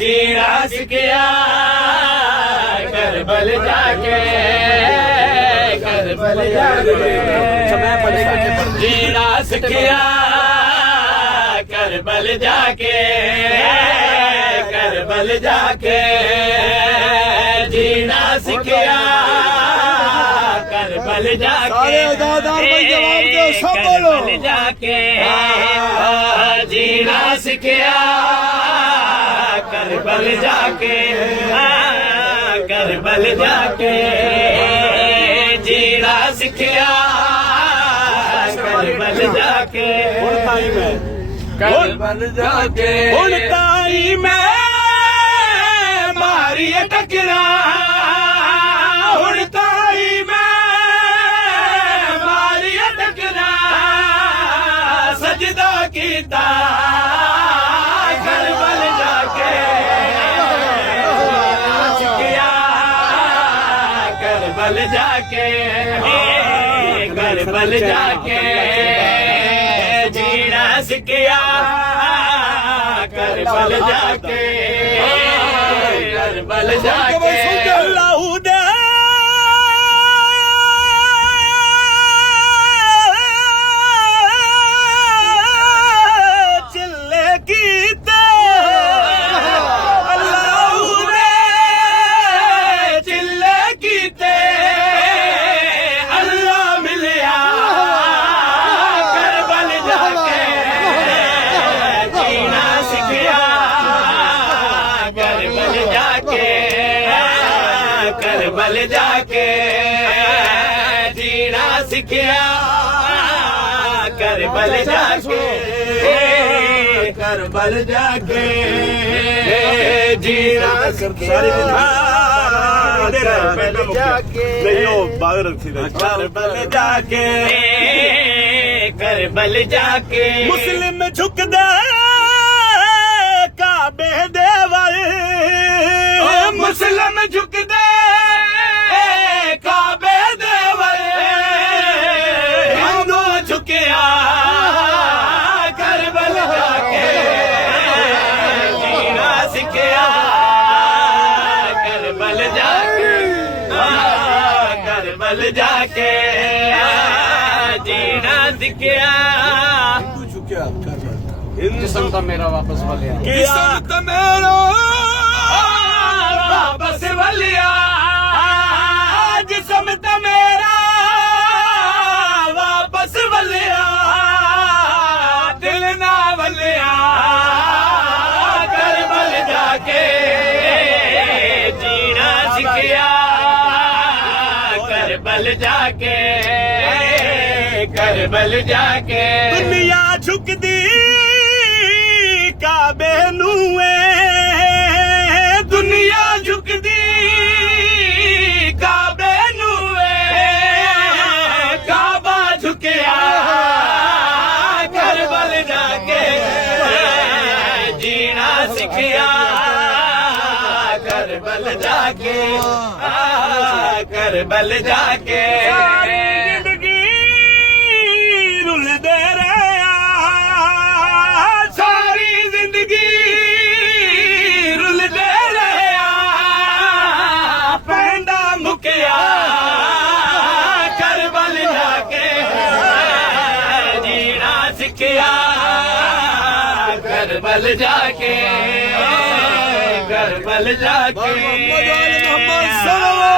जीना सिखिया करबल जाके जीना सिखिया करबल जाके जीना सिखिया करबल जाके करबल जाके जीना सिखिया करबल जाके करबल जाके जीना सिखिया करबल जाके करबल जाके हुण ताई मैं मारी टकरा हुण ताई मैं मारी टकरा सजदा कीता करबल जाके सिखिया करबल जाके करबल जाके जीना सिखिया करबल जाके करबल जाके अल्लाह दे चिल्ले कीते अल्लाह दे चिल्ले कीते अल्लाह मिलिया करबल जाके जीना सिखिया करबल जाके करबल जाके जीना सिखिया करबल जाके करबल जाके जीना सिखिया करबल जाके करबल जाके करबल जाके मुस्लिम झुकदा काबे दे वल मुस्लिम झुकदे काबे दे वल हिंदू झुकिया करबल जाके जीना सिखिया करबल जाके करबल जाके जीना सिखिया जिस्म तो मेरा वापस वालिया जिस्म तो मेरा वापस वालिया जिस्म तो मेरा वापस वालिया दिल ना वालिया करबल जाके जीना सिखिया करबल जाके करबल जाके दुनिया झुकदी काबे नूए दुनिया झुकदी काबे नूए काबा झुकिया करबल जाके जीना सिखिया करबल जाके करबल जाके जिंदगी रुलदे रहा सारी जिंदगी रुलदे रहा पैंदा मुकिया करबल जाके जीना सिखिया करबल जाके करबल जाके